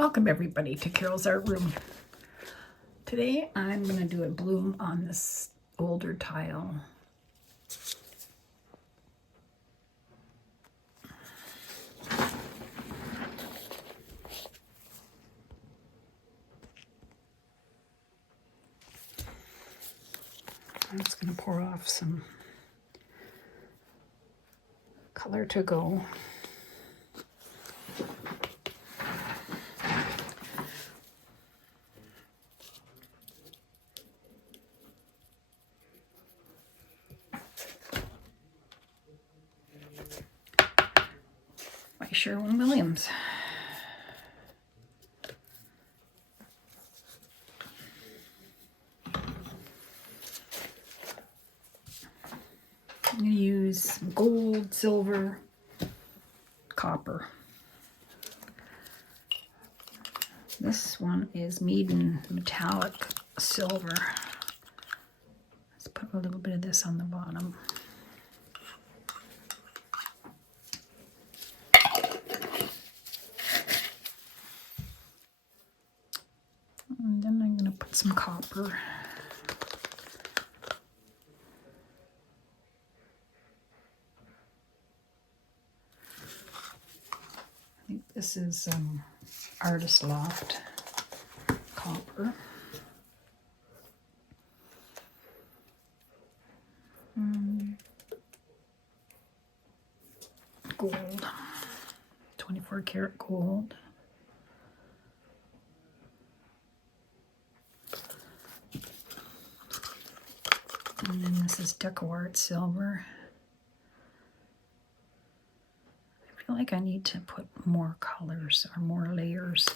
Welcome everybody to Carol's Art Room. Today I'm going to do a bloom on this older tile. I'm just going to pour off some color to go. By Sherwin Williams. I'm going to use gold, silver, copper. This one is Mead metallic silver. Let's put a little bit of this on the bottom. And then I'm going to put some copper. I think this is Artist Loft copper. Gold, 24 karat gold. And then this is DecoArt silver. I feel like I need to put more colors or more layers.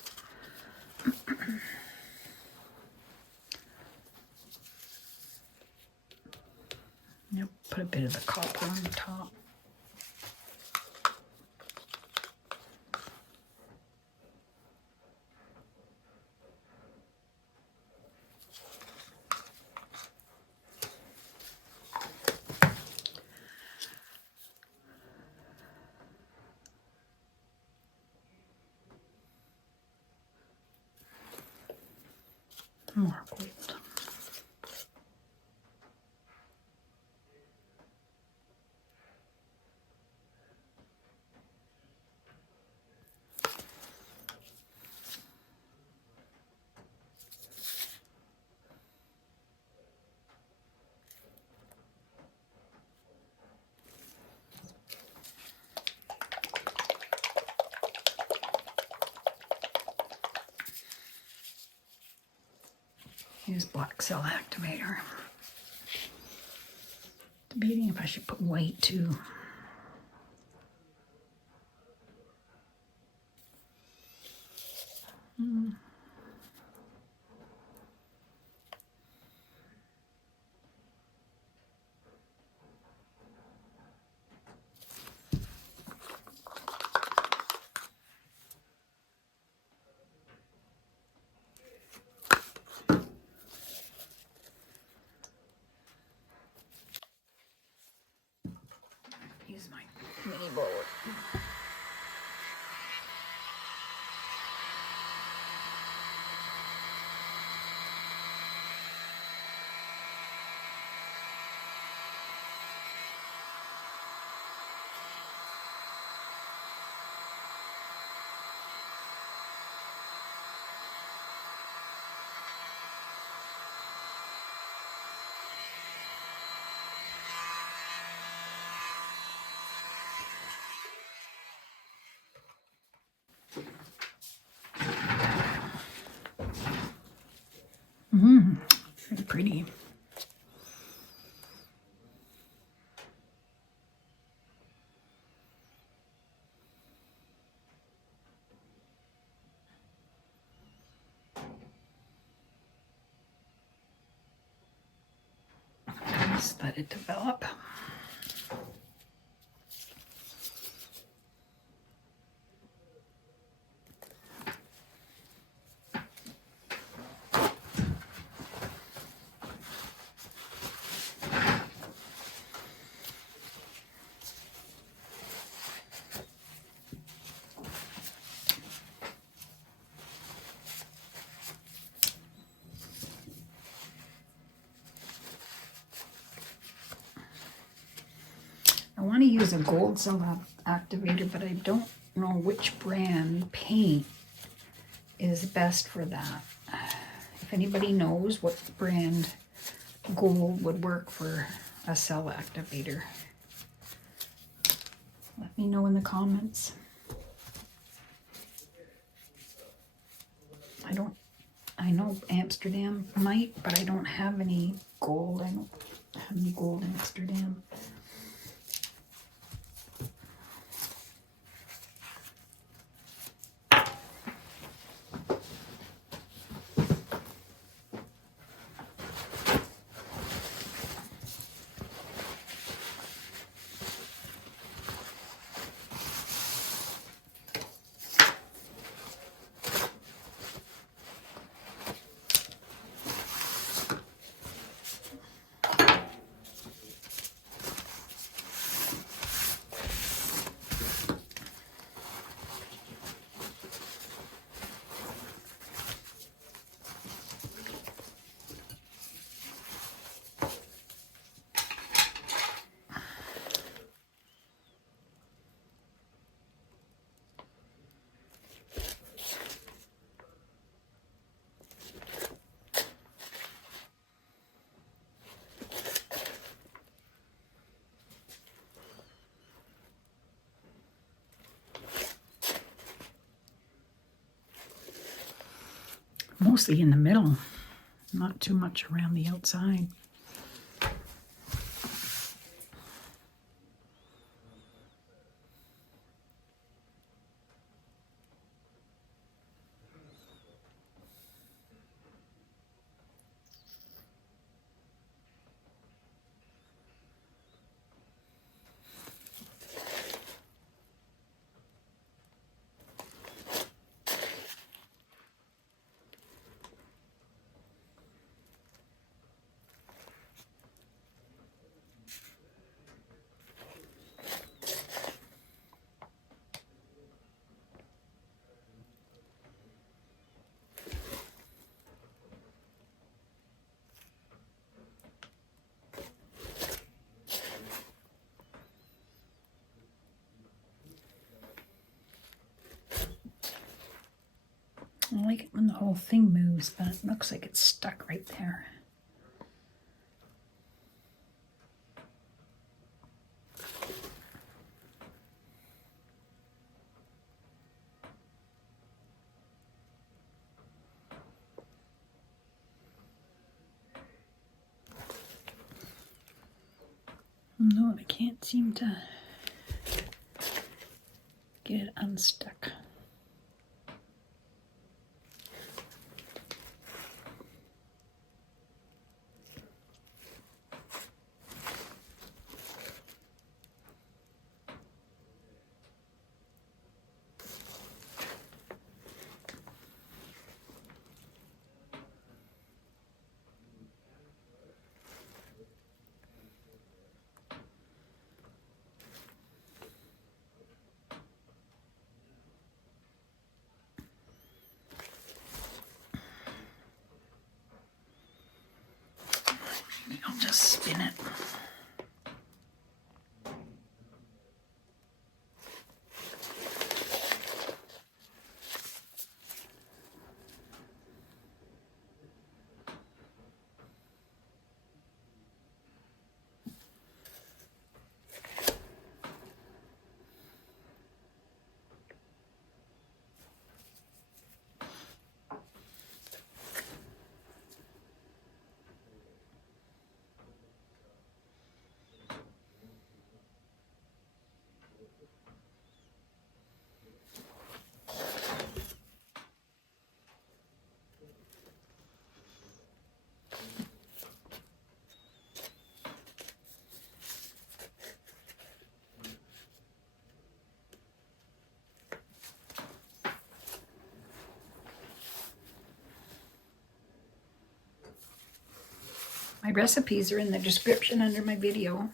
Yep, put a bit of the copper on the top. More gold. Use black cell activator. Debating if I should put white too. Use my mini blower. Very pretty. Just let it develop. use a gold cell activator, but I don't know which brand paint is best for that. If anybody knows what brand gold would work for a cell activator, let me know in the comments. I know Amsterdam might, but I don't have any gold. I don't have any gold in Amsterdam. Mostly in the middle, not too much around the outside. I like it when the whole thing moves, but it looks like it's stuck right there. No, I can't seem to get it unstuck. I'll just spin it. My recipes are in the description under my video.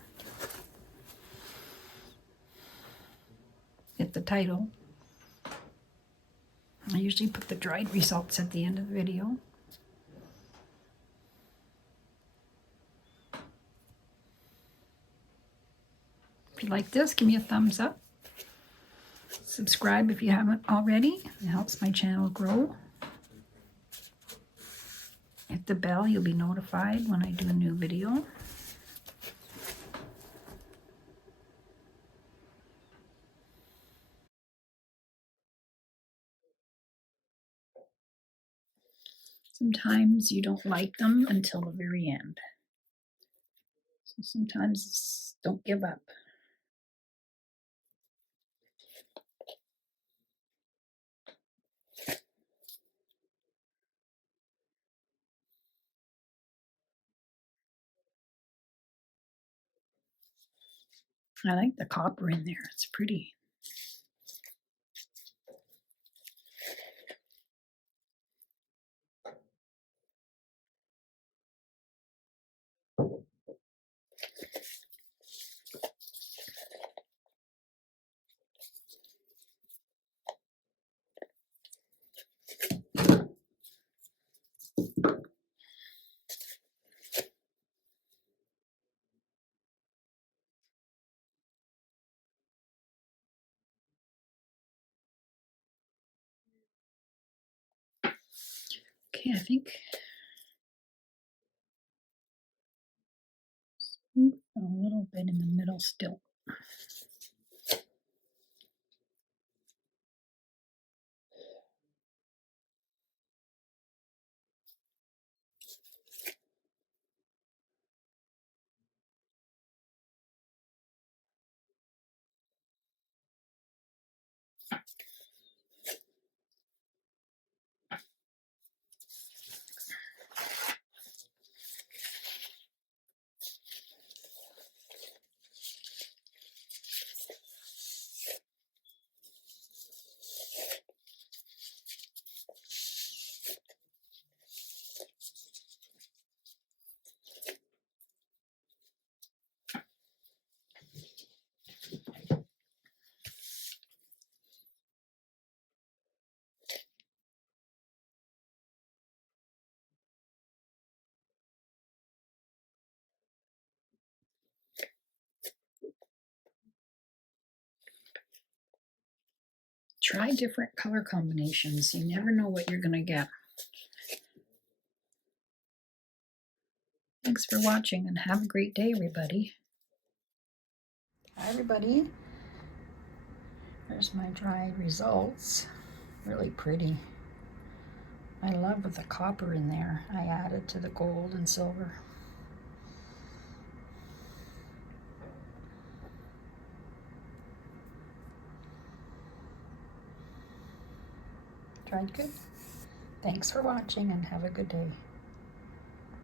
Hit the title. I usually put the dried results at the end of the video. If you like this, give me a thumbs up. Subscribe if you haven't already. It helps my channel grow. Hit the bell, you'll be notified when I do a new video. Sometimes you don't like them until the very end. So sometimes don't give up. I like the copper in there. It's pretty. Okay, I think a little bit in the middle still. Try different color combinations. You never know what you're going to get. Thanks for watching and have a great day, everybody. Hi, everybody. There's my dried results. Really pretty. I love the copper in there. I added to the gold and silver. Dried good. Thanks for watching and have a good day.